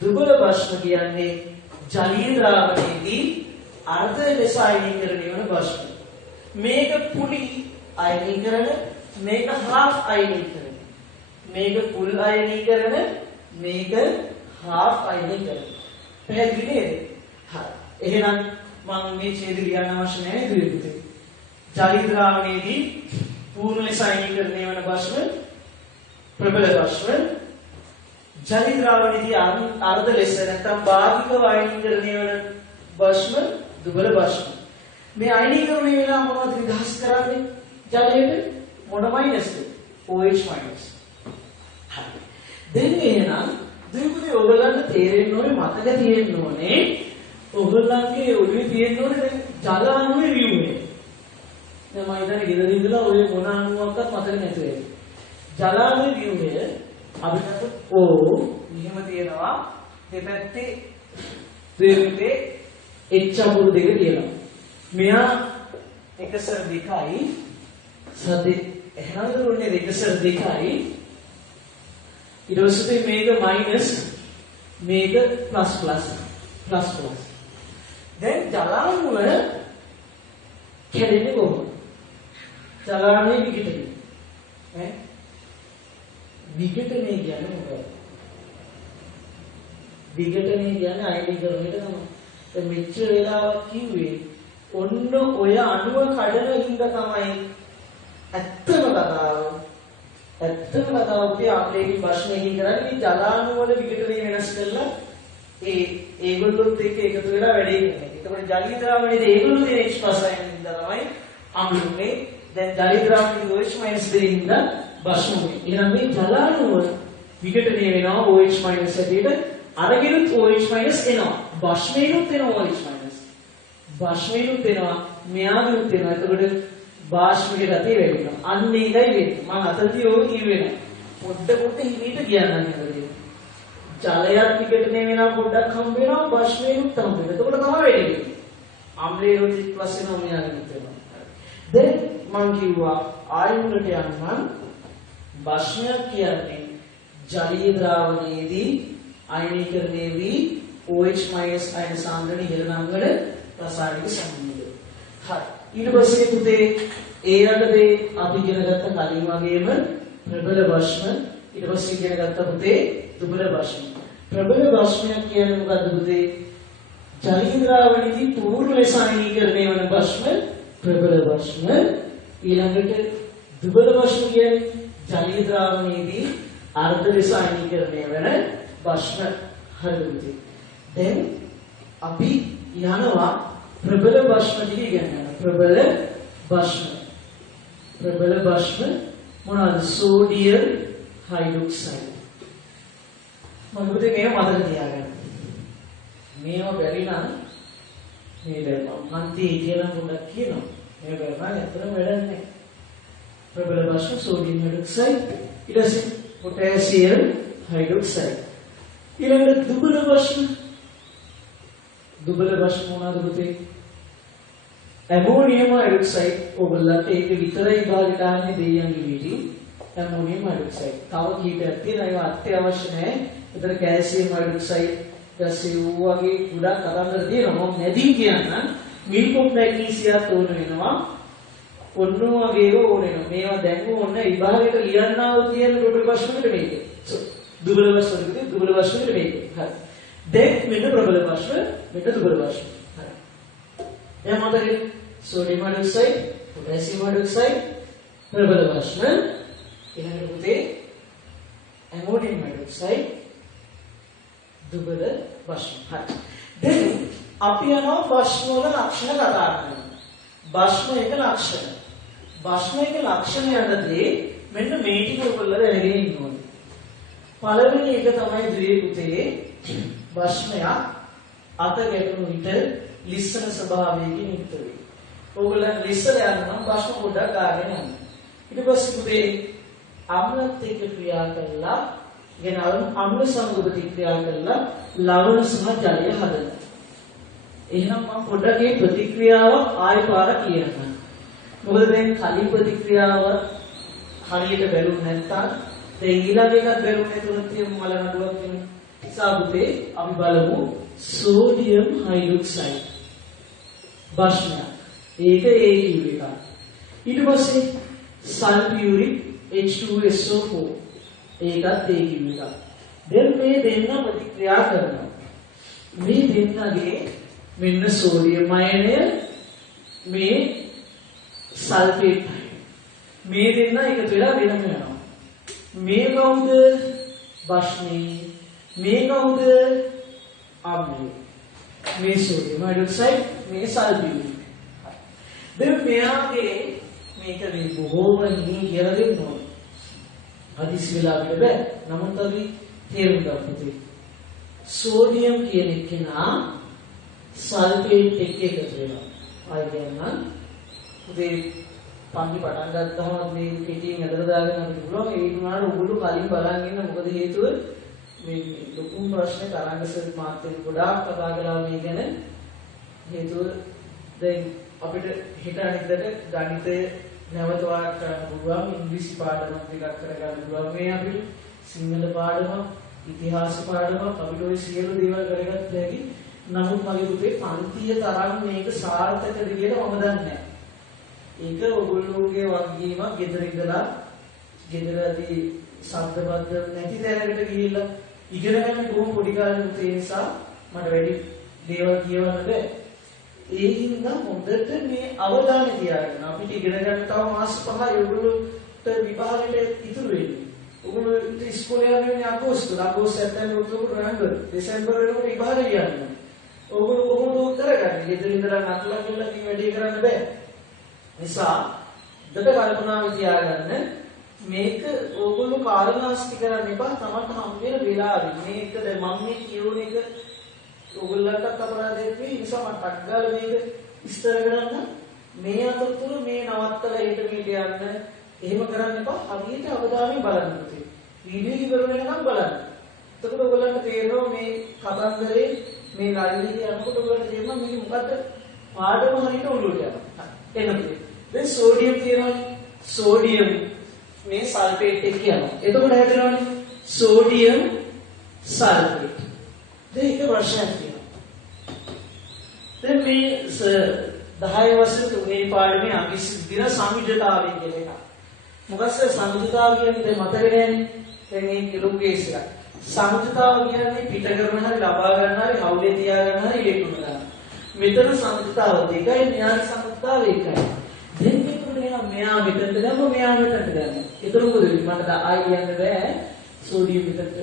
දුබල භස්ම කියන්නේ ජලීය ද්‍රාවණයේදී අර්ධ ලෙස අයනීකරණය වන භස්ම. මේක පුලි අයනීකරණ, මේක half අයනීකරණ. මේක full අයනීකරණ, මේක half අයනීකරණ. පැහැදිලි නේද? හරි. එහෙනම් මම මේ ඡේද ලියන්න අවශ්‍ය නැහැ නේද පුතේ? ජලීය ද්‍රාවණයේදී පූර්ණ ලෙස අයනීකරණය වන භස්ම ප්‍රබල භස්ම, ජලීය ද්‍රාවණයේදී අර්ධ ලෙස නැත්නම් භාගිකව අයනීකරණය වන භස්ම දුබල භස්ම. මේ අයනීකරණය වෙලා මොනවද නිදහස් කරන්නේ? ජලයට මොන මයිනස්ද? OH minus. හරි. දැන් එහෙනම් දෙවියෝ ඔයගලන්ට තේරෙන්න ඕනේ, මතක තියෙන්න ඕනේ, ඔයගලන්ගේ ඔළුවේ තියෙන්න ඕනේ දැන් ජල අණුවේ view එක. දැන් මම හිතන්නේ ගෙදර ඉඳලා ඔය මොන අණුවක්වත් මතක නැතුව ඒක. ජල අණුවේ view එක අපිට මෙහෙම තියෙනවා. දෙපැත්තේ දෙපැත්තේ H අකුරු දෙක තියෙනවා. මෙයා එකසර දෙකයි සද්දේ එහෙනම් දුන්නේ එකසර දෙකයි. ඊට පස්සේ මේක මයිනස්, මේක ප්ලස් ප්ලස් ප්ලස් ප්ලස්. දැන් ජලාණුව කැඩෙන්නේ කොහොමද? ජලාණුවේ විඝටනය. විඝටනය කියන්නේ මොකක්ද? විඝටනය කියන්නේ අයනීකරණයට තමයි. දැන් මෙච්චර වෙලාවක් කිව්වේ ඔන්න ඔය අණුව කඩන හින්දා තමයි ඇත්තම කතාව උදේ ආම්ලයේ ප්‍රශ්නයකින් කරන්නේ ජලාණු වල විඝටනය වෙනස් කරලා ඒගොල්ලොත් එක්ක එකතු වෙලා වැඩේ කරන්නේ. ඒකවල ජලීය ද්‍රාවණයේදී ඒගොල්ලෝ දෙන H+ අයන හින්දා තමයි අම්ලුනේ. දැන් ජලීය ද්‍රාවණයේදී OH- දෙන හින්දා භස්මුනේ. එහෙනම් මේ ජලාණුව විඝටනය වෙනවා OH- හැටියට. අරගෙනුත් OH- එනවා. භස්මේනුත් එනවා OH-. භස්මේනුත් එනවා, මෙයාගෙනුත් එනවා. එතකොට භාෂ්මික ගතිය වැඩි වෙනවා. අන්න ඒකයි වෙන්නේ. මම අතදී ඕක කිව්වේ නෑ. පොඩ්ඩ හිමීට කියන්නම් නේද? ජලයක් විඝටනය වෙනවා, පොඩ්ඩක් හම්බ වෙනවා, භස්මේනුත් හම්බ වෙනවා. එතකොට තමයි වෙන්නේ. අම්ලේනුත් ප්ලස් වෙනවා, මෙයාගෙනුත් වෙනවා. දැන් මම කිව්වා ආයුර්ණට යන්නම්. භස්මයක් කියන්නේ ජලීය ද්‍රාවණයේදී අයනීකරණය වී OH- අයන සාන්ද්‍රණය ඉහළ නංවන රසායනික සම්බන්ධය. හරි. ඊට පස්සේ පුතේ ඒ අපි ඉගෙන ගත්ත කලින් වගේම ප්‍රබල භස්ම, ඊට පස්සේ ඉගෙන ගත්ත පුතේ දුබල භස්ම. ප්‍රබල භස්මයක් කියන්නේ මොකද්ද පුතේ? ජලීය ද්‍රාවණයේදී පූර්ණ ලෙස අයනීකරණය වන භස්ම ප්‍රබල භස්ම. ඊළඟට දුබල භස්ම කියන්නේ ජලීය ද්‍රාවණයේදී අර්ධ ලෙස අයනීකරණය වන භස්ම. හරිද පුතේ? දැන් අපි යනවා ප්‍රබල භස්ම ටික ඉගෙන ගන්න. ප්‍රබල භස්ම මොනවාද? Sodium hydroxide. මම පුතේ මේව මතක තියාගන්න. මේව බැරි නම් මේ මම කියලා පොඩ්ඩක් කියනවා. මේක බැරි නම් ඇත්තටම වැඩක් නැහැ. ප්‍රබල භස්ම සෝඩියම් හයිඩ්‍රොක්සයිඩ්, ඊට පස්සේ පොටෑසියම් හයිඩ්‍රොක්සයිඩ්. ඊළඟට දුබල භස්ම මොනවාද පුතේ? Ammonium hydroxide. ඔයගොල්ලන්ට ඒක විතරයි භාගයට ආන්නේ දෙයියන්ගේ වීඩි. Ammonium hydroxide. තව කීපයක් තියෙනවා, ඒවා අත්‍යවශ්‍ය නැහැ. ඒතර කැල්සියම් හයිඩ්‍රොක්සයිඩ්, ඊටසේ වගේ ගොඩක් කතන්දර තියෙනවා. මම නැදින් කියන්නම්. මිල්ක් ඔෆ් මැග්නීසියාත් ඕන වෙනවා. ඔන්න වගේව ඕන වෙනවා. මේවා දැන් ඕන විභාගයට ලියන්නා වූ තියෙන ටෝටල් භස්මකට මේක. දුබල භස්මකට මේක. හරි. දැන් මෙන්න ප්‍රබල භස්ම, මෙන්න දුබල භස්ම. හරි. එයා මතකයි සෝඩියම් හයිඩ්‍රොක්සයිඩ්, පොටෑසියම් හයිඩ්‍රොක්සයිඩ්, ප්‍රබල භස්ම. ඊළඟට පුතේ ඇමෝනියම් හයිඩ්‍රොක්සයිඩ්, දුබල භස්ම. හරි. දැන් අපි යනවා භස්ම වල ලක්ෂණ කතා කරනවා. භස්ම එක ලක්ෂණ. භස්ම එක ලක්ෂණ යනදී මෙන්න මේ ටික ඔයගොල්ලෝ දැනගෙන ඉන්න ඕනේ. පළවෙනි එක තමයි ද්‍රේ පුතේ භස්මයක් අත ගැටුණු විට ලිස්සන ස්වභාවයකින් යුක්ත වේ. ඕගොල්ලන් ලිස්සල යනවා භස්ම පොඩ්ඩක් ගාගෙන යන්න. ඊට පස්සේ පුතේ අම්ලත් එක්ක ක්‍රියා කළා, කියන අම්ල සමග ප්‍රතික්‍රියා කළා ලවණ සහ ජලය හදනවා. එහෙනම් මම පොඩ්ඩක් මේ ප්‍රතික්‍රියාව ආයෙ පාරක් කියන්නම්. මොකද දැන් කලින් ප්‍රතික්‍රියාව හරියට බැලුම් නැත්නම් දැන් ඊළඟ එකත් බැලුම් නැතුව තියෙන මල නඩුවක් වෙනවා. සාපුතේ අපි බලමු සෝඩියම් හයිඩ්‍රොක්සයිඩ් භස්මයක්. ඒක AU එකක්. ඊට පස්සේ සල්ෆියුරික් H2SO4 ඒකත් AU එකක්. දැන් මේ දෙන්න ප්‍රතික්‍රියා කරනවා. මේ දෙන්නගේ මෙන්න සෝඩියම් අයනය මේ සල්ෆේට් මේ දෙන්න එකතු වෙලා වෙනම වෙනවා. මේ කවුද? භස්මී. මේ කවුද? ආම්ලය. මේ සෝඩියම් හයිඩ්‍රොක්සයිඩ් මේ සල්ෆියුරික්. දැන් මෙයාගේ මේක මේ බොහෝම නිහි කියලා දෙන්න ඕනේ. හදිසි වෙලා අපිට බෑ. නමුත් අපි තේරුම් ගන්න. සෝඩියම් කියන එකනා සල්ෆේට් එක්ක එකතු වෙනවා. ආයි කියන්නම්. උදේ පන්ති පටන් ගත්තාම මේ පිටින් ඇදලා දාගෙන අපිට පුළුවන් ඒ වුණාට උගුරු කලින් බලන් ඉන්න මොකද හේතුව මේ ලොකු ප්‍රශ්න තරංගසර් මාත්‍රික ගොඩාක් කතා කරලා මේ ගැන හේතුව දැන් අපිට හිත අනිද්දට ගණිතය නැවත වාක් කරන්න පුළුවන් ඉංග්‍රීසි පාඩමක් ටිකක් කරගන්න පුළුවන් මේ අපි සිංහල පාඩම ඉතිහාස පාඩම අපිට ওই සියලු දේවල් කරගත්ත හැකි නමුත් මගේ පුතේ පන්තිය තරම් මේක සාර්ථක විදියට මම දන්නේ නැහැ. ඒක ඔයගොල්ලෝගේ වගකීමක් ගෙදර ඉඳලා ගෙදරදී ශබ්දබද්ද නැති තැනකට ගිහිල්ලා ඉගෙන ගන්න කොහොම පොඩි කාලේ පුතේ නිසා මට වැඩි දේවල් කියවන්න බෑ. ඒ හින්දා හොඳට මේ අවධානය තියාගන්න. අපිට ඉගෙන ගන්න තව මාස 5යි ඔයගොල්ලෝට විභාගෙට ඉතුරු වෙන්නේ. ඔයගොල්ලෝ ඉස්කෝලේ යන්නේ අගෝස්තු, සැප්තැම්බර්, ඔක්තෝබර්, නොවැම්බර්, දෙසැම්බර් වෙනකොට විභාගෙ යන්නේ. ඔයගොල්ලෝ කොහොමද කරගන්නේ? ගෙදර ඉඳලා නටලා කියලා කී වැඩේ කරන්න බෑ. නිසා දෙක කල්පනාව තියාගන්න මේක ඕගොල්ලෝ කාලනාස්ති කරන්න එපා. තමන්ට හම් වෙන වෙලාවෙ මේක දැන් මම මේ කියෝන එක ඕගොල්ලන්ටත් අපරාධයක් වෙයි. නිසා මම ටක් ගාලා මේක විස්තර කරන්න මේ අතරතුර මේ නවත්තලා හෙට මීට යන්න එහෙම කරන්න එපා. හරියට අවධානයෙන් බලන්න ඕනේ. වීඩියෝ ඉවර වෙනකම් බලන්න. එතකොට ඕගොල්ලන්ට තේරෙනවා මේ කතන්දරේ මේ ලයිව් එකේ යනකොට ඔයගොල්ලන්ට තේරෙනවා මේක මොකද්ද පාඩම හරියට ඔළුවට යනවා. එනකොට දැන් සෝඩියම් තියෙනවානේ. සෝඩියම් මේ සල්ෆේට් එක කියනවා. එතකොට හැදෙනවානේ සෝඩියම් සල්ෆේට්. දැන් එක ප්‍රශ්නයක් තියෙනවා. දැන් මේ 10 වසර තුනේ පාඩමේ අංගිස් දින සංයුජතාවය කියන එක. මොකක්ද සංයුජතාව කියන්නේ දැන් මතක නෑනේ. දැන් මේ කිලෝ කේස් එකක්. සංයුජතාව කියන්නේ පිට කරන හරි ලබා ගන්න හරි හවුලේ තියා ගන්න හරි ඉලෙක්ට්‍රෝන ගන්න. මෙතන සංයුජතාව දෙකයි න්‍යාය සංයුජතාව එකයි. දැන් මෙයා මෙතනට ගම මෙයා මෙතනට ගන්න. ඒතර මොකද මට ආයි කියන්න බෑ සෝඩියම් මෙතනට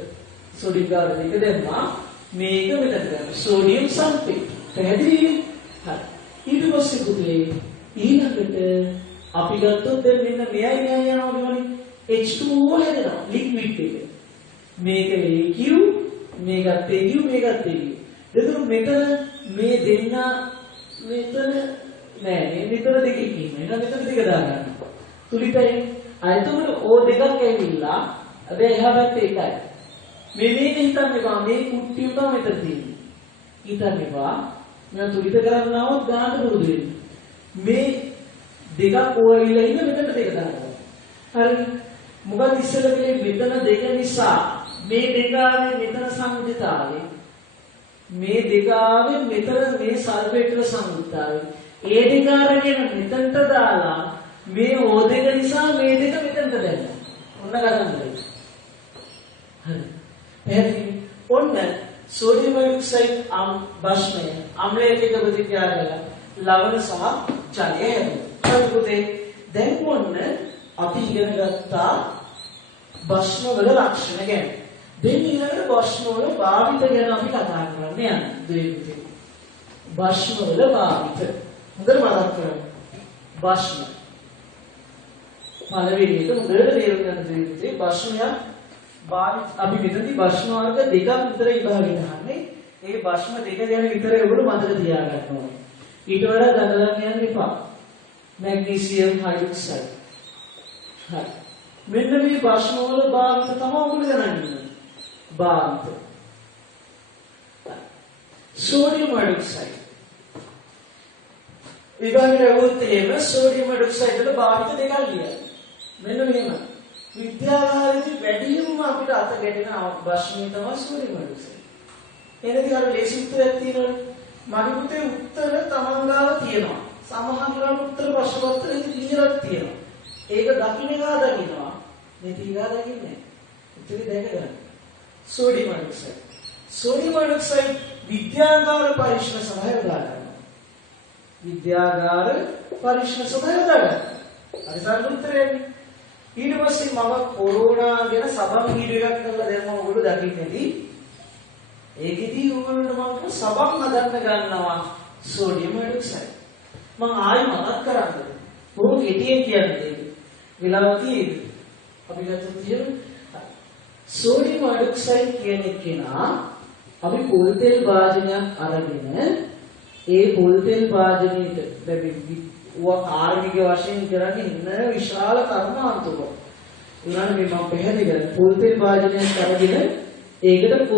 සෝඩියම් ගාන දෙක දැම්මා මේක මෙතනට ගන්න. Sodium sulphate. පැහැදිලිද? හරි. ඊට පස්සේ පුතේ ඊළඟට අපි ගත්තොත් දැන් මෙන්න මෙයයි මෙයයි යනවා කියවනේ H2O හැදෙනවා ලික්විඩ් එක. මේක AQ මේකත් AQ මේකත් AQ. දෙතුන් මෙතන මේ දෙන්න මෙතන නෑ මේ මෙතන දෙකකින් ඉන්නේ. එහෙනම් මෙතන දෙක දාගන්න. තුලිතයි. අයතුමන O දෙකක් ඇවිල්ලා හැබැයි එහා පැත්තේ එකයි. මේ හිතන්න එපා මේ කුට්ටිය තමයි මෙතන තියෙන්නේ. හිතන්න එපා මම තුලිත කරන්නවොත් ගන්න පුරුදු වෙන්න. මේ දෙකක් O ඇවිල්ලා ඉන්න මෙතන දෙක දාගන්න. හරි. මොකද ඉස්සෙල්ලා කියන්නේ මෙතන දෙක නිසා මේ දෙක ආවේ මෙතන සංයුතිතාවේ. මේ දෙක ආවේ මෙතන මේ සල්ෆේට් වල සංයුතිතාවේ. ඒ දෙක අරගෙන මෙතනට දාලා මේ O දෙක නිසා මේ දෙක මෙතනට දැම්මා. ඔන්න ගන්නද? හරි. එහෙනම් ඔන්න සෝඩියම් හයිඩ්‍රොක්සයිඩ් භස්මය අම්ලයට ප්‍රතික්‍රියා කරලා ලවණ සහ ජලය හැදෙනවා. හරි පුතේ. දැන් ඔන්න අපි ඉගෙන ගත්තා භස්ම වල ලක්ෂණ ගැන. දැන් ඊළඟට භස්ම වල භාවිත ගැන අපි කතා කරන්න යනවා. දෙවියන්. භස්ම වල භාවිත හොඳට මතක් කරගන්න. භස්ම පළවෙනි එක හොඳට තේරුම් ගන්න දෙන්නේ භස්මය භාවිත අපි මෙතනදී භස්ම වර්ග දෙකක් විතර විභාගයට ගන්නනේ. ඒ භස්ම දෙක ගැන විතර ඒගොල්ලෝ මතක තියාගන්න ඕනේ. ඊට වඩා දඟලන්න යන්න එපා. Magnesium hydroxide. හරි. මෙන්න මේ භස්ම වල භාවිත තමයි ඔයගොල්ලෝ දැනගන්න. භාවිත. සෝඩියම් හයිඩ්‍රොක්සයිඩ් විභාගයට આવුත් එහෙම සෝඩියම් හයිඩ්‍රොක්සයිඩ් වල භාවිත දෙකක් ලියන්න. මෙන්න මෙහෙම. විද්‍යාලයේදී වැඩිම අපිට අත ගැටෙන භස්මය තමයි සෝඩියම් හයිඩ්‍රොක්සයිඩ්. එනදී අර ලේසි උත්තරයක් තියෙනවනේ. මගේ පුතේ උත්තර තමන් ගාව තියෙනවා. සමහරවල් උත්තර ප්‍රශ්න පත්‍රයේ ලියලා තියෙනවා. ඒක දකින්න ගා දකින්නවා. මේ තීගා දකින්නේ නැහැ. උත්තරේ දැක ගන්න. Sodium hydroxide. සෝඩියම් හයිඩ්‍රොක්සයිඩ් විද්‍යාගාර පරීක්ෂණ සඳහා යොදා ගන්නවා. විද්‍යාගාර පරීක්ෂණ සඳහා යොදා ගන්නවා. හරි සරල උත්තරයනේ. ඊට පස්සේ මම කොරෝනා ගැන සබන් වීඩියෝ එකක් කරලා දැම්මම ඔයගොල්ලෝ දකින්නේදී ඒකෙදී ඔයගොල්ලන්ට මම සබන් හදන්න ගන්නවා සෝඩියම් හයිඩ්‍රොක්සයිඩ්. මම ආයෙ මතක් කරන්නේ. බොහෝ කෙටියෙන් කියන්නේ ඒක. වෙලාව තියෙන්නේ. අපි ගත්තොත් සෝඩියම් හයිඩ්‍රොක්සයිඩ් කියන කෙනා අපි පොල් තෙල් වාදනයක් අරගෙන ඒ පොල් තෙල් වාදනයේට ලැබෙන්නේ කාර්මික වශයෙන් කරන්නේ ඉන්න විශාල කර්මාන්තක. උනානේ මේ මම පැහැදිලි කරන්නේ පොල් තෙල් වාදනයක් අරගෙන ඒකට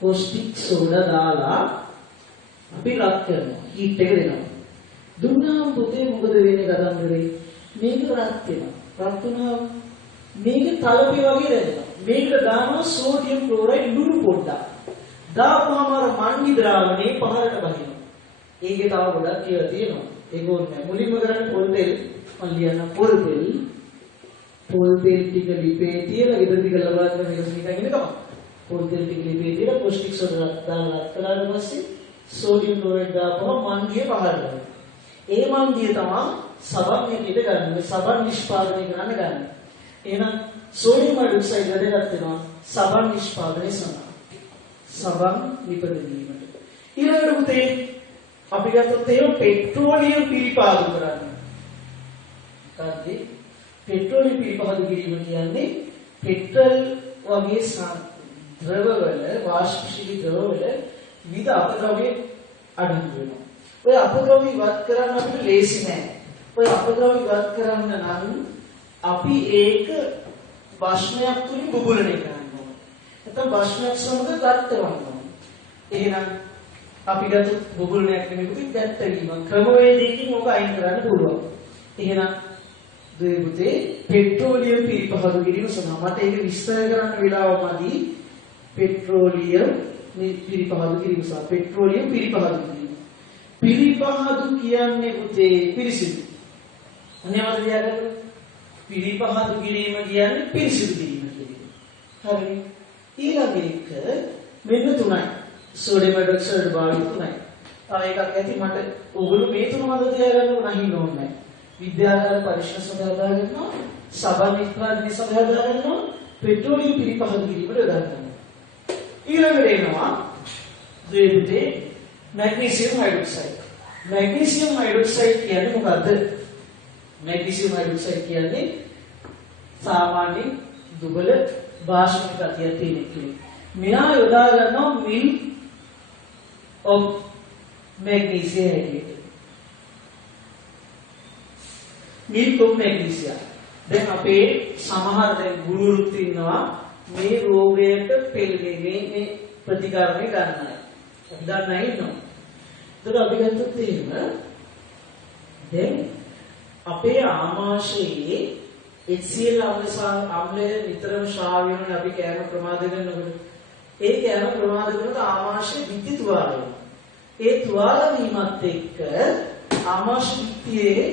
කොස්ටික් සෝඩා දාලා අපි රත් කරනවා. හීට් එක දෙනවා. දුන්නාම පුතේ මොකද වෙන්නේ කතන්දරේ? මේක රත් වෙනවා. රත් වුණාම මේක තලපේ වගේ දැනෙනවා. මේකට දානවා සෝඩියම් ක්ලෝරයිඩ් ලුණු පොඩ්ඩක්. දාපුවාම අර මණ්ඩි ද්‍රාවණේ පහළට බහිනවා. ඒකේ තව ගොඩක් කියලා තියෙනවා. ඒක ඕනේ. මුලින්ම කරන්නේ පොල් තෙල්. මම ලියන්න පොල් තෙල් ටික ලිපේ තියලා ඉදිරි කරලා බලන්න මේක නිකන් ඉන්න තමයි. පොල් තෙල් ටික ලිපේ තියලා කොස්ටික් සෝඩා දාලා කළාට පස්සේ සෝඩියම් ක්ලෝරයිඩ් දාපුවම මණ්ඩිය පහළට බහිනවා. ඒ මණ්ඩිය තමයි සබන් හැටියට ගන්න. සබන් නිෂ්පාදනය කරන්න ගන්න. එහෙනම් සෝඩියම් හයිඩ්‍රොක්සයිඩ් වැඩගත් වෙනවා සබන් නිෂ්පාදනය සඳහා. සබන් නිපදවීමට. ඊළඟට පුතේ අපි ගත්තොත් ඒක පෙට්‍රෝලියම් පිරිපාදු කරන්නේ. මොකද්ද? පෙට්‍රෝලියම් පිරිපාදු කිරීම කියන්නේ පෙට්‍රල් වගේ ද්‍රවවල වාෂ්පශීලී ද්‍රවවල විවිධ අපද්‍රව්‍ය අඩංගු වෙනවා. ඔය අපද්‍රව්‍ය ඉවත් කරන්න අපිට ලේසි නෑ. ඔය අපද්‍රව්‍ය ඉවත් කරන්න නම් අපි ඒක භස්මයක් තුලින් බුබුලණය කරන්න ඕනේ. නැත්නම් භස්මයක් සමග ගත් කරන්න ඕනේ. එහෙනම් අපි ගත්ත බුබුලණයක් නෙමෙයි ගැට් වීම ක්‍රමවේදයකින් ඔබ අයින් කරන්න පුළුවන්. එහෙනම් දුවේ පුතේ පෙට්‍රෝලියම් පිරිපහදු කිරීම සඳහා මට ඒක විස්තර කරන්න වෙලාව මදි. පෙට්‍රෝලියම් පිරිපහදු කිරීම සහ පෙට්‍රෝලියම් පිරිපහදු කිරීම. පිරිපහදු කියන්නේ පුතේ පිරිසිදු. අනිවාර්ය දෙයක්. පිරිපහදු කිරීම කියන්නේ පිරිසිදු කිරීම කියන්නේ. හරි. ඊළඟ එක මෙන්න තුනයි. සෝඩියම් හයිඩ්‍රොක්සයිඩ් භාගය තුනයි. තව එකක් ඇති මට ඔයගොල්ලෝ මේ තුන මතක තියාගන්න නැහින්න ඕනේ. විද්‍යාගාර පරීක්ෂණ සඳහා දාගන්නවා, සබන් නිෂ්පාදනය සඳහා දාගන්නවා, පෙට්‍රෝලියම් පිරිපහදු කිරීමට දාගන්නවා. ඊළඟට එනවා දෙවිතේ මැග්නීසියම් හයිඩ්‍රොක්සයිඩ්. මැග්නීසියම් හයිඩ්‍රොක්සයිඩ් කියන්නේ මොකද්ද? මැග්නීසියම් හයිඩ්‍රොක්සයිඩ් කියන්නේ සාමාන්‍ය දුබල භාෂ්මික ගතිය තියෙන කෙනෙක්. මෙයා යොදා ගන්නවා මිල්ක් ඔෆ් මැග්නීසියම් හැටියට. Milk of magnesium. දැන් අපේ සමහර දැන් ගුරුවරුත් ඉන්නවා මේ රෝගයට පෙළෙන්නේ මේ ප්‍රතිකාරණය ගන්නයි. අපි දන්නේ ඉන්නවා. ඒක අපි ගත්තොත් එහෙම දැන් අපේ ආමාශයේ HCl අම්ලය නිතරම ශ්‍රාව වෙනවා අපි කෑම ප්‍රමාද කරනකොට. ඒ කෑම ප්‍රමාද කරනකොට ආමාශයේ විද්‍ය තුවාල වෙනවා. ඒ තුවාල වීමත් එක්ක ආමාශය විද්‍යයේ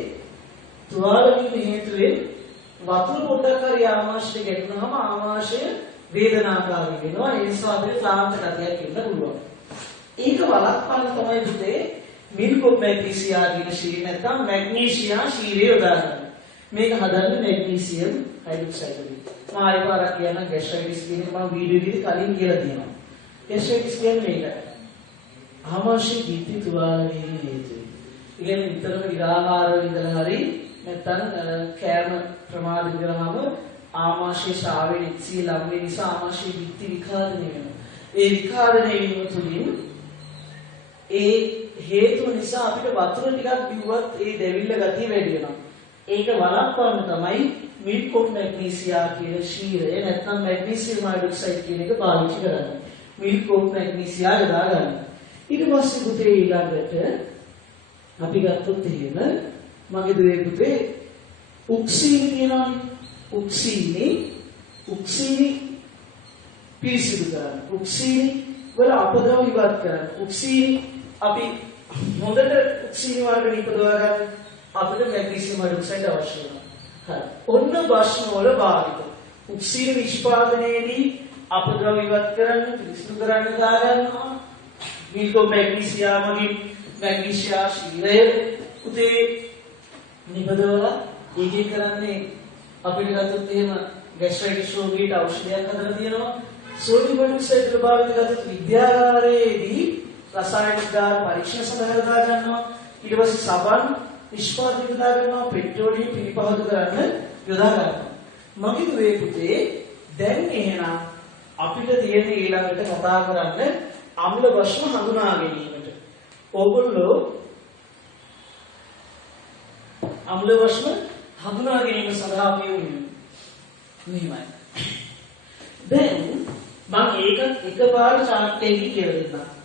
තුවාල වීම හේතුවෙන් වතුර පොඩ්ඩක් හරි ආමාශයට ගැටුනහම ආමාශය වේදනාකාරී වෙනවා. ඒ නිසා අපිට ක්ලාන්ත ගතියක් එන්න පුළුවන්. ඒක වළක්වන්න තමයි පුතේ මිල්ක් ඔෆ් මැග්නීසියා කියන ශීරය නැත්නම් මැග්නීසියා ශීරය උදාහරණ. මේක හදන්නේ මැග්නීසියම් හයිඩ්‍රොක්සයිඩ් වලින්. මම ආයෙත් කියන ගැස්ට්‍රයිටිස් කියන මම වීඩියෝ එකේ කලින් කියලා තියෙනවා. ගැස්ට්‍රයිටිස් කියන්නේ මේක. ආමාශය දීප්ති තුවාල වීම හේතුයි. ඉතින් විතරම විරාහාර විඳලා හරි නැත්නම් කෑම ප්‍රමාද කරාම ආමාශය ශ්‍රාවයෙන් ඉච්චි ලම්බේ නිසා ආමාශය දීප්ති විකාරණය වෙනවා. ඒ විකාරණය වීම තුළින් ඒ හේතුව නිසා අපිට වතුර ටිකක් බිව්වත් ඒ දෙවිල්ල ගතිය වැඩි වෙනවා. ඒක වළක්වන්න තමයි මිල්ක් ඔෆ් මැග්නීසියා කියන ශීරය නැත්නම් මැග්නීසියම් හයිඩ්‍රොක්සයිඩ් කියන එක පාවිච්චි කරන්නේ. මිල්ක් ඔෆ් මැග්නීසියා යොදා ගන්න. ඊට පස්සේ පුතේ ඊළඟට අපි ගත්තොත් එහෙම මගේ දුවේ පුතේ ඔක්සින් කියනවානේ. ඔක්සින් පිරිසිදු කරන්න. ඔක්සින් වල අපද්‍රව ඉවත් කරන්න. ඔක්සිජන් අපි හොඳට ඔක්සිජන් වර්ග නිපදවා ගන්න අපිට මැග්නීසියම් හයිඩ්‍රොක්සයිඩ් අවශ්‍ය වෙනවා. හරි. ඔන්න භස්ම වල භාවිත. ඔක්සිජන් නිෂ්පාදනයේදී අපද්‍රව ඉවත් කරන්න, පිරිසිදු කරන්න දාගන්නවා. මිල්කෝ මැග්නීසියමකින් මැග්නීසියා ශීලය උදේ නිපදවලා ඒකේ කරන්නේ අපිට ගත්තොත් එහෙම ગેස්ට්‍රයිටිස් රෝගීට ඖෂධයක් හදලා තියෙනවා. සෝඩියම් හයිඩ්‍රොක්සයිඩ් ප්‍රභාවිත ගත්තොත් විද්‍යාගාරයේදී රසායනික දාර පරීක්ෂණ සඳහා යොදා ගන්නවා. ඊට පස්සේ සබන් නිෂ්පාදනය යොදා ගන්නවා. පෙට්‍රෝලියම් පිළිපහදු කරන්න යොදා ගන්නවා. මගේ දුවේ පුතේ දැන් එහෙනම් අපිට තියෙන ඊළඟට කතා කරන්න අම්ල භස්ම හඳුනා ගැනීමට. ඕගොල්ලෝ අම්ල භස්ම හඳුනා ගැනීම සඳහා අපි මෙහිමයි. දැන් මම ඒක එකපාර chart එකකින් කියලා දෙන්නම්.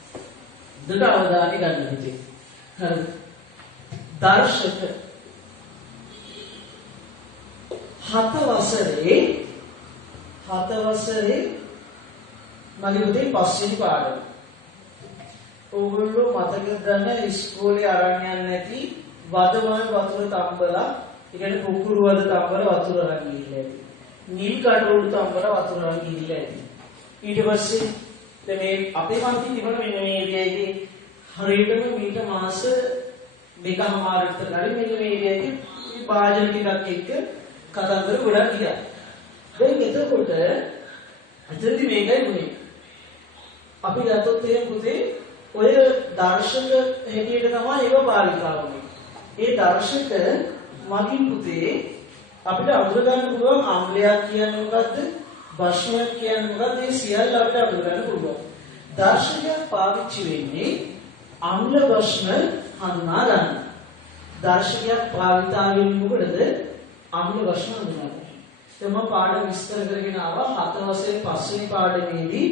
දෙක අවධානය ගන්න හිතේ. හරි. දර්ශක 7 වසරේ මගේ උදේ පස්වෙනි පාඩම. ඕගොල්ලෝ මතක ගන්න ඉස්කෝලේ අරන් යන්නේ නැති වදමන වතුර තම්බලා, ඒ කියන්නේ කුකුරු වද තම්බලා වතුර අරන් ගිහිල්ලා ඇති. නිල් කටුළු තම්බලා වතුර අරන් ගිහිල්ලා ඇති. ඊට පස්සේ දැන් මේ අපේ පන්ති තිබුණ මෙන්න මේ ඒරියාවේ හරියටම මීට මාස දෙකමාරකට කලින් මෙන්න මේ ඒරියාවේ මේ භාජන ටිකක් එක්ක කතන්දර ගොඩක් ගියා. දැන් එතකොට අතනදි මේකයි වුනේ. අපි ගත්තොත් එහෙම පුතේ ඔය දර්ශක හැටියට තමයි ඒව භාවිතා වුනේ. ඒ දර්ශක මගින් පුතේ අපිට අඳුර ගන්න පුළුවන් අම්ලයක් කියන්නේ මොකද්ද? භස්මයක් කියන්නේ මොකද්ද? මේ සියල්ල අපිට අඳුර ගන්න පුළුවන්. දර්ශකයක් පාවිච්චි වෙන්නේ අම්ල භස්ම හඳුනා ගන්න. දර්ශකයක් භාවිතා වෙන්නේ මොකටද? අම්ල භස්ම හඳුනා ගන්න. එතම පාඩම විස්තර කරගෙන ආවා 7 වසරේ පස්වෙනි පාඩමේදී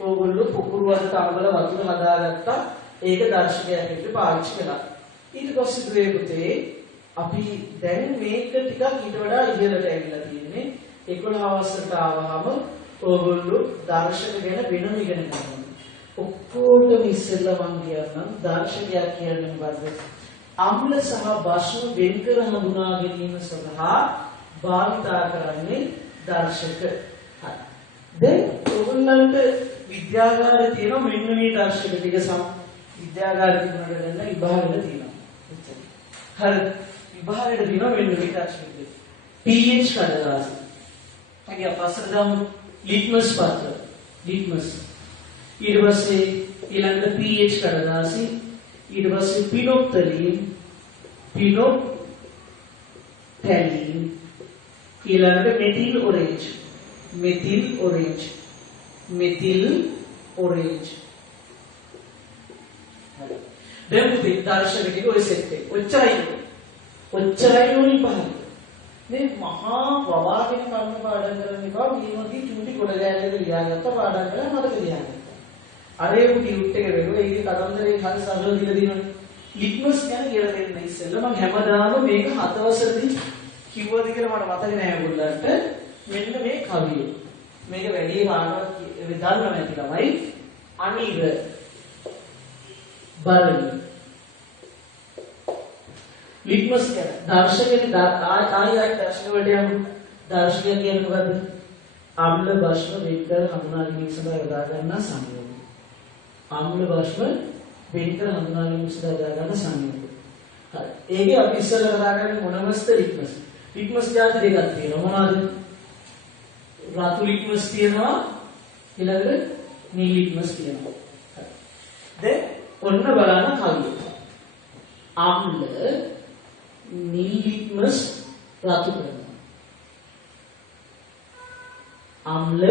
ඕගොල්ලෝ පුකුරු වද තඹල වතුර හදාගත්තා. ඒක දර්ශකයක් විදිහට පාවිච්චි කළා. ඊට පස්සේ දුවේ පුතේ අපි දැන් මේක ටිකක් ඊට වඩා ඉහළට ඇවිල්ලා තියෙන්නේ. 11 වසරට ආවහම ඕගොල්ලෝ දර්ශක ගැන වෙනම ඉගෙන ගන්නවා. ඔක්කොටම ඉස්සෙල්ලා මම කියන්නම් දර්ශකයක් කියන්නේ මොකද්ද? අම්ල සහ භස්ම වෙන්කර හඳුනා ගැනීම සඳහා භාවිතා කරන්නේ දර්ශක. හරි. දැන් ඕගොල්ලන්ට විද්‍යාගාරයේ තියෙන මෙන්න මේ දර්ශක ටික විද්‍යාගාරයේ තිබුණාට දැන් විභාගෙට තියෙනවා. හරි. විභාගෙට තියෙනවා මෙන්න මේ දර්ශක ටික. pH කඩදාසි. අපි අපස්සට දාමු ලිට්මස් පත්‍ර. ලිට්මස්. ඊට පස්සේ ඊළඟට pH කඩදාසි. ඊට පස්සේ පිනොප්තලීන්. පිනොප්තලීන්. ඊළඟට methyl orange. Methyl orange. Methyl orange. හරි. දැන් පුතේ දර්ශක ටික ඔය සෙට් එක. ඔච්චරයි ඕනි පහල. මේ මහා වවාගෙන කන්න පාඩම් කරන්න එපා. මේ වගේ චුටි කොට ගෑල්ලක ලියාගත්ත පාඩම් කරලා මතක තියාගන්න. අර ඒ ටියුට් එක වෙනුව ඒකේ කතන්දරේ හරි සරල දීලා දිනවනේ. ලිට්මස් ගැන කියලා දෙන්න ඉස්සෙල්ලා මම හැමදාම මේක 7 වසරේදී කිව්වද කියලා මට මතක නෑ ඔයගොල්ලන්ට. මෙන්න මේ කවිය. මේක වැඩි මානවත් විදර්ශන නැති තමයි අනිර බලන්න. ලිට්මස් කියන දර්ශකයේ ආයි දර්ශක වලට යමු. දර්ශකය කියන්නේ මොකද්ද? අම්ල භස්ම වෙන්කර හඳුනා ගැනීම සඳහා යොදා ගන්නා සංයෝගය. අම්ල භස්ම වෙන්කර හඳුනා ගැනීම සඳහා යොදා ගන්න සංයෝගය. හරි. ඒකේ අපි ඉස්සෙල්ලා කතා කරන්නේ මොනවද ලිට්මස්. ලිට්මස් જાති දෙකක් තියෙනවා. මොනවද? රතු ලිට්මස් තියෙනවා, ඊළඟට නිල් ලිට්මස් තියෙනවා. හරි. දැන් ඔන්න බලන්න කවිය. අම්ල නිල් ලිට්මස් රතු කරනවා. අම්ල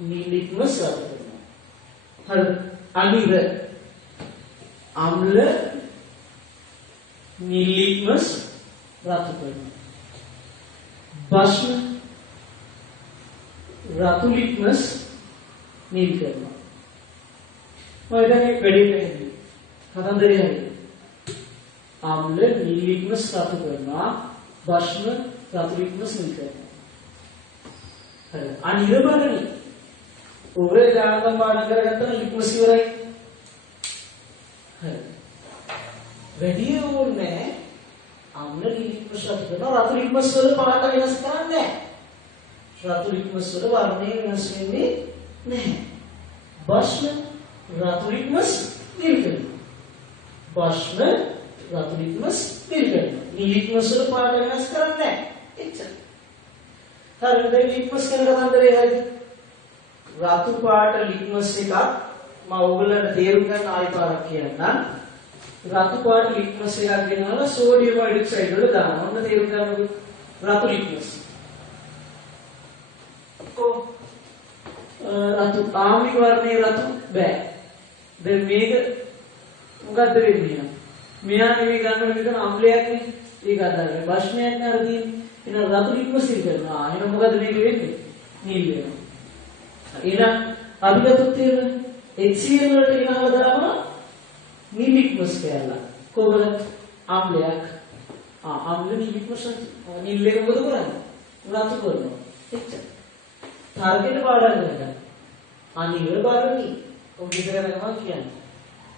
නිල් ලිට්මස් රතු කරනවා. හරි. අනිර අම්ල නිල් ලිට්මස් රතු කරනවා. භස්ම රතු ලිට්මස් නිල් කරනවා. මම දැන් මේ වැඩි පැහැදිලි. කතන්දරය හරි. අම්ල නිල් ලිට්මස් රතු කරනවා. භස්ම රතු ලිට්මස් නිල් කරනවා. හරි. අනිර බලන්න. ඔබේ ඥානකම් පාඩම් කරගත්තා නම් ලිට්මස් ඉවරයි. හරි. වැඩි ඕනේ අම්ල ලිට්මස් වල රතු ලිට්මස් වල පාට වෙනස් කරන්නේ නැහැ. රතු ලිට්මස් වල වර්ණය වෙනස් වෙන්නේ නැහැ. භස්ම රතු ලිට්මස් නිල් කරනවා. භස්ම රතු ලිට්මස් නිල් කරනවා. නිල් ලිට්මස් වල පාට වෙනස් කරන්නේ නැහැ. එච්චර. හරිද? ලිට්මස් කියන කතන්දරේ හරිද? රතු පාට ලිට්මස් එකක් මම ඔයගොල්ලන්ට තේරුම් ගන්න ආයෙ පාරක් කියන්නම්. රතු පාට ලිට්මස් එකක් ගෙනල්ලා සෝඩියම් හයිඩ්‍රොක්සයිඩ් වල දානවා. ඔන්න තේරුම් ගන්නකො. රතු ලිට්මස්. රතු ආමික වර්ණයේ රතු බෑ. දැන් මේක මොකද්ද වෙන්නේ? මෙයා නෙමෙයි ගන්න විදිහට අම්ලයක් නේ. ඒක අදාළයි. භස්මයක් නේ අර තියෙන්නේ. එහෙනම් රතු ලිට්මස් ඉල් කරනවා. එහෙනම් මොකද මේක වෙන්නේ? නිල් වෙනවා. එහෙනම් අපි ගත්තොත් එහෙම HCl වලට ගෙනහලා දානවා නිල් ලිට්මස් කෑල්ල. කොහොමද? අම්ලයක්. අම්ල නිල් ලිට්මස් නිල් එක මොකද කරන්නේ? රතු කරනවා. එච්චර. ටාර්ගෙට් පාඩම් කරගන්න. අනිල බරණි. ඔය විතර කරනවා කියන්නේ.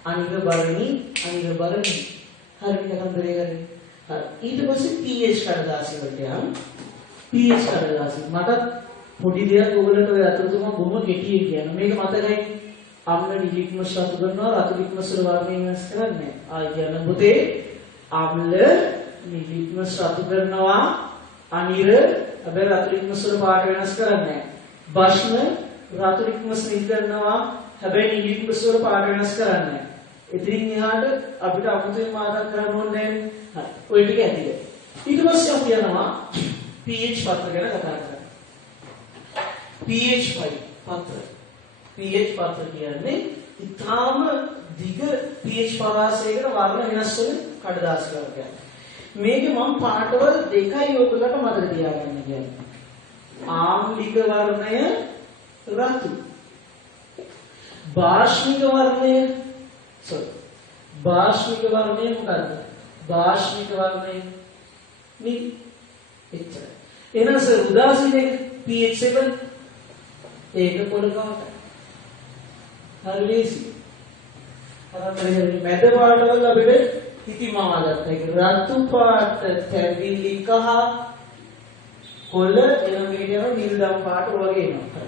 අනිල බරණි, අනිල බරණි. හරියට කන්දරේ කරේ. හරි. ඊට පස්සේ pH කඩදාසිය වලට යන්න. pH කඩදාසිය. මට පොඩි දෙයක් ඔයගලට ඔය අතරතුම බොහොම කෙටියෙන් කියන්න. මේක මතකයි. අම්ල ලිට්මස් රතු කරනවා, රතු ලිට්මස් වල වර්ණය වෙනස් කරන්නේ. ආයි කියන්න පුතේ. අම්ල ලිට්මස් රතු කරනවා, අනිල හැබැයි රතු ලිට්මස් වල පාට වෙනස් කරන්නේ නැහැ. භස්ම රතු ලිට්මස් නිල් කරනවා හැබැයි නිල් ලිට්මස් වල පාට වෙනස් කරන්නේ නැහැ. ඉතින් එහාට අපිට අමුතුවෙන් මාතක් කරන්න ඕනේ නැහැ. හරි. ඔය ටික ඇතිද? ඊට පස්සේ අපි යනවා pH පත්‍ර ගැන කතා කරන්න. pH පත්‍ර. pH පත්‍ර කියන්නේ ඊටාම දිග pH පරාසයකට වර්ණ වෙනස් වෙන කඩදාසි වර්ගයක්. මේක මම පාටවල දෙකයි ඔයගොල්ලන්ට මතක තියාගන්න කියන්නේ. ආම්ලික වර්ණය රතු. භාෂ්මික වර්ණය භාෂ්මික වර්ණය මොකද්ද? භාෂ්මික වර්ණය නිල්. එච්චර. එහෙනම් උදාසීන එක pH 7 ඒක පොළකවට. හරි ලේසි. අරගෙන මැද පාටවල අපිට හිතිමවා ගත්තා. ඒක රතු පාට තැඹිලි කහ කොළ එනම් මේකට යනවා නිල් දම් පාට වගේ එනවා.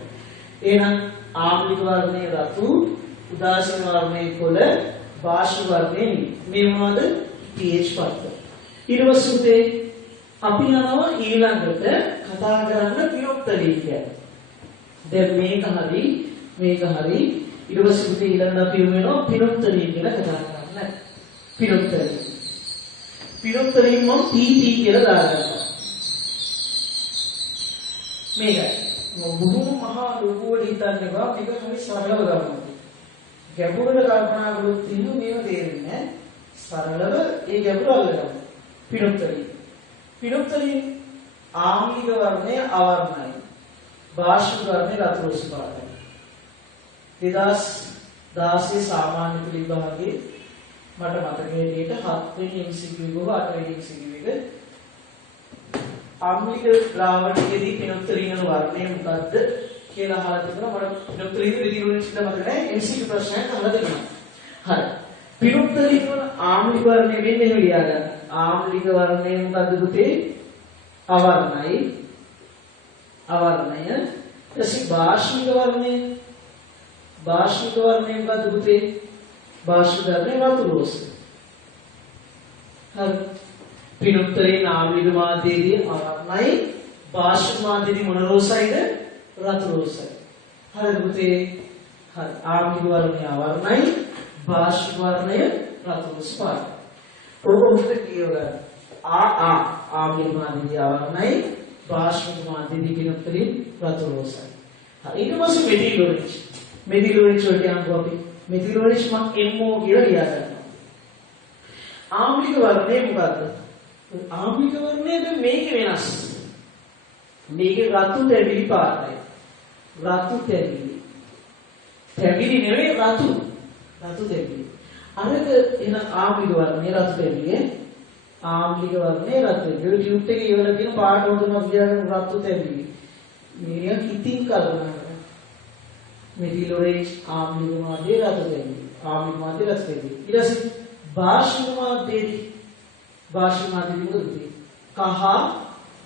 එහෙනම් ආම්ලික වර්ණයේ රතු, උදාසීන වර්ණයේ කොළ, භාෂ්ම වර්ණයේ නිල්. මේ මොනවද? pH පත්‍ර. ඊට පස්සේ අපි යනවා ඊළඟට කතා කරන්න පිනොප්තලීන් ගැන. දැන් මේක හරි ඊට පස්සේ ඊළඟට අපි වෙනවා පිනොප්තලීන් ගැන කතා කරන්න. පිනොප්තලීන් මම PT කියලා දාගන්නවා. මේකයි. බුදුම මහා ලෝකෝඩ හිතන්නේ බා මේක හරි සරලව ගන්නවා. ගැඹුරට කල්පනා කළොත් ඉන්නු මේව තේරෙන්නේ නැහැ. සරලව ඒ ගැඹුර අල්ලගන්න. පිනොප්තලීන් ආම්ලික වර්ණය අවර්ණයි. භාෂ්ම වර්ණය රතු රෝස පාටයි. 2016 සාමාන්‍ය පිළිභාගයේ මට මතකයේ විදිහට 7 වෙනි MCQ එක 8 වෙනි MCQ එක ආම්ලික ද්‍රාවණයේදී පිනොප්තලීන වර්ණය මොකද්ද කියලා අහලා තිබුණා. මට පිනොප්තලීන විදිහට ඉස්සෙල්ලා මතක නැහැ. MCQ ප්‍රශ්නයක් අහලා තිබුණා. හරි. පිනොප්තලීන වල ආම්ලික වර්ණය වෙන්නේ එහෙම ලියා ගන්න. ආම්ලික වර්ණය මොකද්ද පුතේ? අවර්ණයි. ඊට භාෂ්මික වර්ණය මොකද්ද පුතේ? භාෂ්මික වර්ණය රතු රෝස. හරි. පිනොප්තලීන ආම්ලික මාධ්‍යයේදී අවර්ණයි. භාෂ්මික මාධ්‍යයේදී මොන රෝසයිද? රතු රෝසයි. හරිද පුතේ? හරි. ආම්ලික වර්ණය අවර්ණයි. භාෂ්මික වර්ණය රතු රෝස පාට. ඔබට කියවගන්න. ආම්ලික මාධ්‍යයේදී අවර්ණයි. භාෂ්මික මාධ්‍යයේදී පිනොප්තලීන රතු රෝසයි. හරි. ඊට පස්සේ මෙතිල් ඔරෙන්ජ් වලට යනවා අපි. මෙතිල් ඔරෙන්ජ් මම MO කියලා ලියා ගන්නවා. ආම්ලික වර්ණය මොකද්ද? ආම්ලික වර්ණය දැන් මේක වෙනස්. මේක රතු තැඹිලි පාටයි. රතු තැඹිලි. තැඹිලි නෙවෙයි රතු. රතු තැඹිලි. අරක එන ආම්ලික වර්ණය රතු තැඹිලි. ආම්ලික වර්ණය රතු තැඹිලි. ටියුබ් එකේ ඉවල තියෙන පාට උඩම විදියට රතු තැඹිලි. මේක ඉතිං කල්පනා කරන්න. මෙතිල් ඔරේන්ජ් ආම්ලික මාධ්‍ය රතු දෙන්නේ. ආම්ලික මාධ්‍ය රතු දෙන්නේ. ඊට පස්සේ භාෂ්මික මාධ්‍යදී භාෂ්මික මාධ්‍යදී මොකද? කහ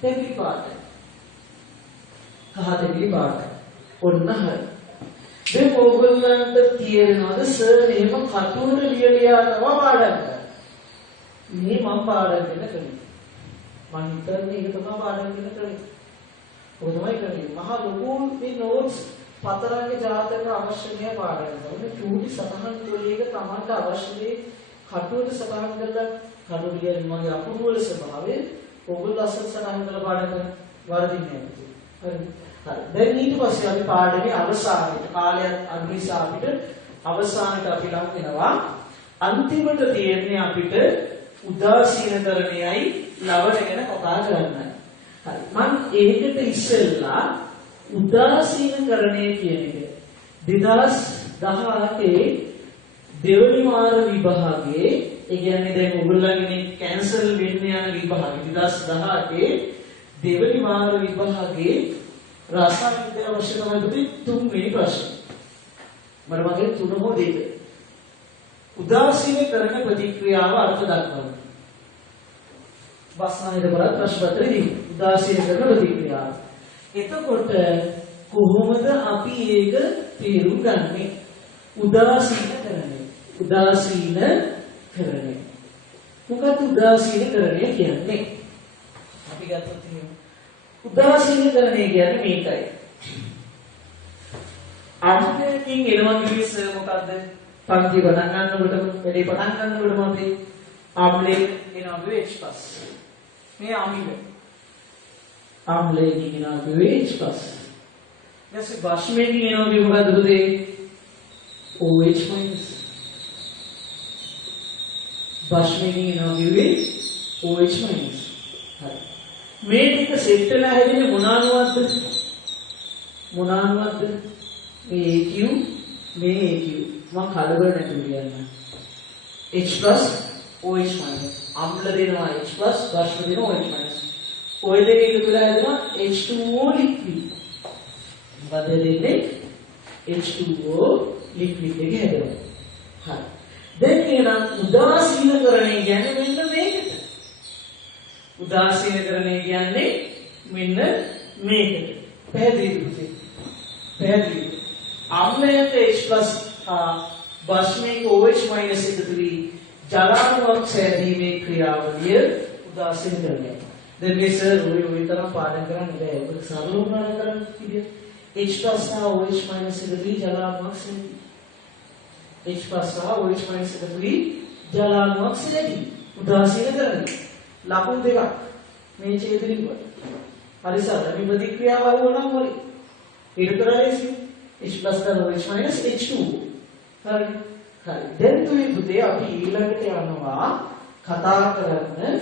තෙලිලි පාටයි. කහ තෙලිලි පාටයි. ඔන්න හරි. දැන් ඕගොල්ලන්ට තේරෙනවද සර් එහෙම කටුවට ලියලියා තමයි පාඩම් කරන්නේ. මේ මම පාඩම් දෙන්න කලින්. මම හිතන්නේ ඒක තමයි පාඩම් දෙන්න කලින්. ඔය තමයි කරන්නේ. මහා ලොකු මේ නෝට්ස් පතරංග ජාතක අවශ්‍ය නැහැ පාඩම් කරන්න. චූටි සතහන් කෝලියක Tamanට අවශ්‍ය දේ කටුවට සතහන් කරලා කටුව ලියන මගේ අපුරු වල ස්වභාවය ඕගොල්ලෝ අසල් සතහන් කරලා පාඩම් කරන වරදින්නේ නැහැ. හරි. දැන් ඊට පස්සේ අපි පාඩමේ අවසානයේ කාලයක් අඩු නිසා අපිට අවසානයේ අපි ලං වෙනවා අන්තිමට තියෙන්නේ අපිට උදාසීනකරණයයි ලවණ ගැන කතා කරන්නයි. හරි මම ඒකට ඉස්සෙල්ලා උදාසීනකරණය කියන එක 2018 දෙවනි වාර විභාගයේ ඒ කියන්නේ දැන් ඔයගොල්ලන්ගේ කැන්සල් වෙන්න යන විභාගය 2018 දෙවනි වාර විභාගයේ රසායන විද්‍යාව අවශ්‍ය තමයි තුන්වෙනි ප්‍රශ්නේ. මගේ තුන හෝ දෙක. උදාසීනකරණ ප්‍රතික්‍රියාව අර්ථ දක්වන්න. වස්නාහිර කරත් ප්‍රශ්න පත්‍රයේදී උදාසීනකරණ ප්‍රතික්‍රියාව. එතකොට කොහොමද අපි ඒක තේරුම් ගන්නෙ? උදාසීනකරණය. උදාසීනකරණය. මොකක්ද උදාසීනකරණය කියන්නේ? අපි ගත්තොත් එහෙම උදාසීනකරණය කියන්නේ මේකයි. අර්ථයෙන් එනවා කිව්වස මොකද්ද? පන්ති ගණන් ගන්නකොටම වැඩි පටන් ගන්නකොටම අපි ආම්ලේ එනවා කිව්වේ H+. මේ අමිල. ආම්ලේ කියනවා කිව්වේ H+. ඊට භාෂ්මයෙන් එනවා කිව්වේ මොකද්ද පුතේ? OH-. භාෂ්මයෙන් එනවා කිව්වේ OH-. හරි. මේ ටික සෙට් වෙලා හැදෙන්නේ මොන අණුවක්ද? මොන අණුවක්ද? මේ AQ මේ AQ මම කලබල නැතුව කියන්න. H+ OH-. අම්ල දෙනවා H+, භාෂ්ම දෙනවා OH-. ඔය දෙක එකතු වෙලා හැදෙනවා H2O ලික්විඩ්. මොකද දෙන්නේ? H2O ලික්විඩ් එක හැදෙනවා. හරි. දැන් කියනවා උදාසීනකරණය කියන්නේ මෙන්න මේකට. උදාසීනකරණය කියන්නේ මෙන්න මේකට. පැහැදිලිද? පැහැදිලි. අම්ලයට H+ භාෂ්මයක OH- එකතු වී ජලාණුවක් සෑදීමේ ක්‍රියාවලිය උදාසීනකරණය. දැන් මේ සර් ඔය විතරක් පාඩම් කරන්නේ නැහැ. ඔබ සරලව පාඩම් කරන්න කිව්වේ. H+ සහ OH- එකතු වී ජලාණුවක් සෑදී. H+ සහ OH- එකතු වී ජලාණුවක් සෑදී. උදාසීනකරණය. ලකුණු දෙකක් මේ ඡේදලින් වල. හරි සර් මේ ප්‍රතික්‍රියාව වුණා මොලේ. ඊට කරන්නේ H+ OH- H2O. හරි. හරි. දැන් තුනේ පුතේ අපි ඊළඟට යනවා කතා කරන්න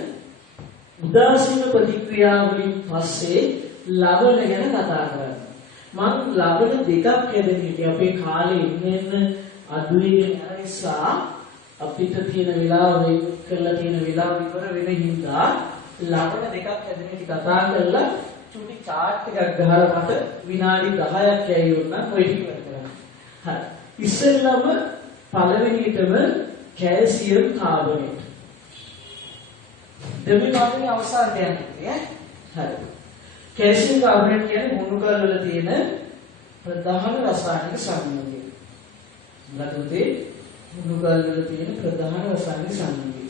උදාසීන ප්‍රතික්‍රියාවලින් පස්සේ ලවණ ගැන කතා කරන්න. මම ලවණ දෙකක් හැදෙන්න හිටියේ අපේ කාලේ ඉන්න අඩුවේ යන නිසා අපිට තියෙන වෙලාව කරලා තියෙන වෙලාව ඉවර වෙන හින්දා ලවණ දෙකක් හැදෙන්න කතා කරලා චුටි chart එකක් ගහලා මට විනාඩි 10ක් යයි වුණා ඔය ටික කරන්න. හරි. ඉස්සෙල්ලාම පළවෙනියටම කැල්සියම් කාබනේට්. දෙවි පාඩමේ අවසානට යන්නේ හරි. කැල්සියම් කාබනේට් කියන්නේ මුණු කල් වල තියෙන ප්‍රධාන රසායනික සංයෝගය. ලකුණේ මුණු කල් වල තියෙන ප්‍රධාන රසායනික සංයෝගය.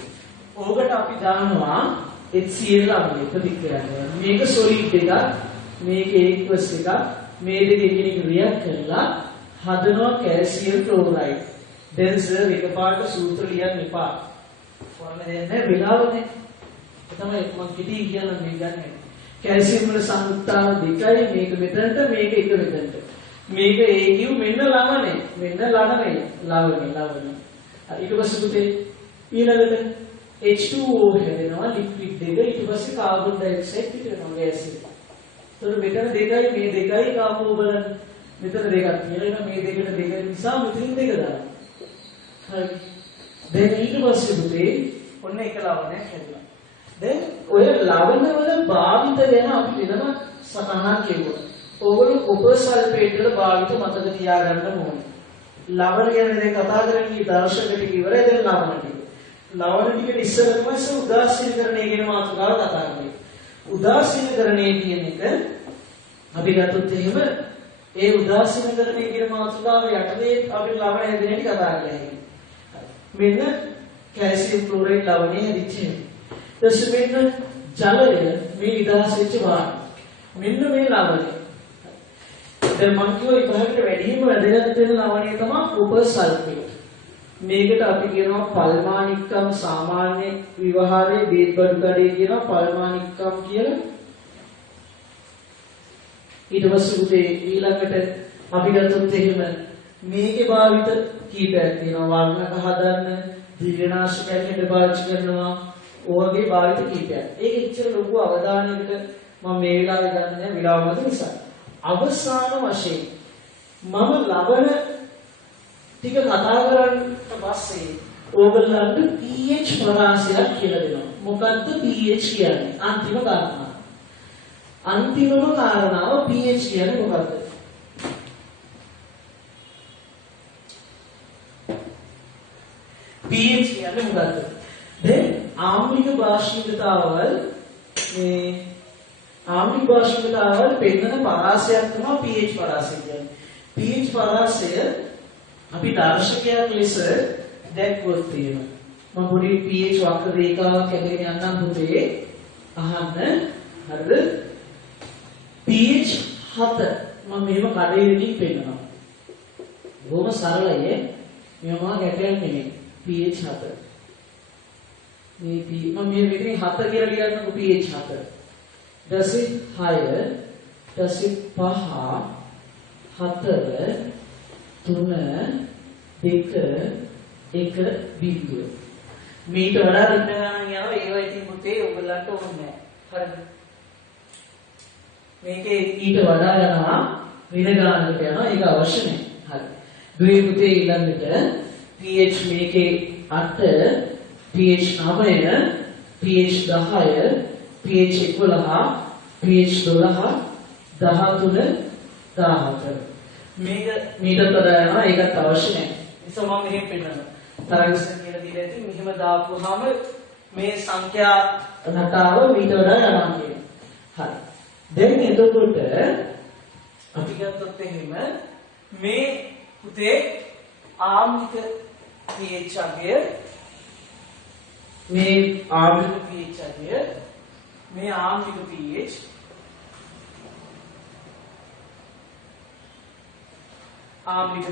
ඕකට අපි දානවා HCl අම්ලය ප්‍රතික්‍රියා කරනවා. මේක සොලිඩ් එකක්, මේක ඒක්වස් එකක්, මේ දෙක එකිනෙක රියැක්ට් කරලා හදනවා කැල්සියම් ක්ලෝරයිඩ්. දැන් සර් එකපාරට සූත්‍ර ලියන්න එපා. වරම දෙන්නේ වෙලාවනේ. ඒ තමයි මම කිටි කියන මේ ගන්න. කැල්සියම් වල සංයුක්තාව දෙකයි මේක මෙතනට මේක එක මෙතනට. මේක AQ මෙන්න ළමනේ. මෙන්න ළමනේ. ලවණේ. ඊට පස්සේ පුතේ ඊළඟට H2O හැදෙනවා ලික්විඩ් දෙක ඊට පස්සේ කාබන් ඩයොක්සයිඩ් පිට වෙනවා ගෑස් එක. ඒතකොට මෙතන දෙකයි මේ දෙකයි කාපෝ බලන්න. මෙතන දෙකක් තියෙනවා මේ දෙකට දෙක නිසා මෙතනින් දෙක දානවා. හරි. දැන් ඊට පස්සේ පුතේ ඔන්න එක ලවණයක් හැදුවා. දැන් ඔය ලවණ වල භාවිත ගැන අපි වෙනම සතහනක් කියුවා. ඕගොල්ලෝ කොපර් සල්ෆේට් වල භාවිත මතක තියාගන්න ඕනේ. ලවණ ගැන දැන් කතා කරන්නේ දර්ශක ටික ඉවරයි දැන් ලවණ ටික. ලවණ ටිකට ඉස්සර තමයි උදාසීනකරණය කියන මාතෘකාව කතා කරන්නේ. උදාසීනකරණය කියන එක අපි ගත්තොත් එහෙම ඒ උදාසීනකරණය කියන මාතෘකාව යටතේ අපි ලවණ හැදෙන හැටි කතා කරලා මෙන්න කැල්සියම් ක්ලෝරයිඩ් ලවණය හැදිච්ච හැටි. ඊට මෙන්න ජලය මේ නිදහස් වෙච්ච වායු. මෙන්න මේ ලවණය. දැන් මම කියුවා ඉබහකට වැඩිම වැදගත් වෙන ලවණය තමයි කොපර් සල්ෆේට්. මේකට අපි කියනවා පල්මානික්කම් සාමාන්‍ය විවහාරයේ බේත් බඩු කඩේ කියනවා පල්මානික්කම් කියලා. ඊට පස්සේ උදේ ඊළඟට අපි ගත්තොත් එහෙම මේකේ භාවිත කීපයක් තියෙනවා වර්ණක හදන්න දිව්‍යනාශකයන්ට පාවිච්චි කරනවා ඔයගේ භාවිත කීපයක්. ඒක ඉච්චර ලොකු අවධානයකට මම මේ වෙලාවේ ගන්න නෑ විලාව මත නිසා. අවසාන වශයෙන් මම ලබන ටික කතා කරන්න පස්සේ ඕගොල්ලන්ට pH පරාසයක් කියලා දෙනවා. මොකද්ද pH කියන්නේ? අන්තිම කාරණාව. අන්තිමම කාරණාව pH කියන්නේ මොකද්ද? pH කියන්නේ මොකද්ද? දැන් ආම්ලික භාෂිකතාවවල මේ ආම්ලික භාෂිකතාවවල පෙන්නන පරාසයක් තමයි pH පරාසය කියන්නේ. pH පරාසය අපි දර්ශකයක් ලෙස දැක්වුවොත් තියෙනවා. මම පොඩි pH වක්‍ර රේඛාවක් ඇදගෙන යන්නම් පුතේ. අහන්න. හරිද? pH 7 මම මෙහෙම කඩේකින් පෙන්නනවා. බොහොම සරලයි. මේවා ගැටයක් නෙමෙයි. pH 7. මේ මම මෙතන 7 කියලා ලියන්නකො pH 7. දසින් 6 දසින් 5 4 3 2 1 බිංදුව. මීට වඩා දින්න ගන්න යනවා ඒවා ඉතින් පුතේ ඔයගලන්ට ඕනේ නැහැ. හරිද? මේකේ ඊට වඩා යනවා වෙන ගානකට යනවා ඒක අවශ්‍ය නැහැ. හරි. දුවේ පුතේ ඊළඟට pH මේකේ 8 pH 9 pH 10 pH 11 pH 12 13 14 මේක මීටර් යනවා ඒකත් අවශ්‍ය නැහැ. නිසා මම මෙහෙම පෙන්නනවා. තරංගසන් කියලා දීලා ඉතින් මෙහෙම දාපුවාම මේ සංඛ්‍යා රටාව මීටර් යනවා කියන්නේ. හරි. දැන් එතකොට අපි ගත්තොත් එහෙම මේ පුතේ ආම්ලික pH අගය මේ ආම්ලික pH අගය මේ ආම්ලික pH ආම්ලික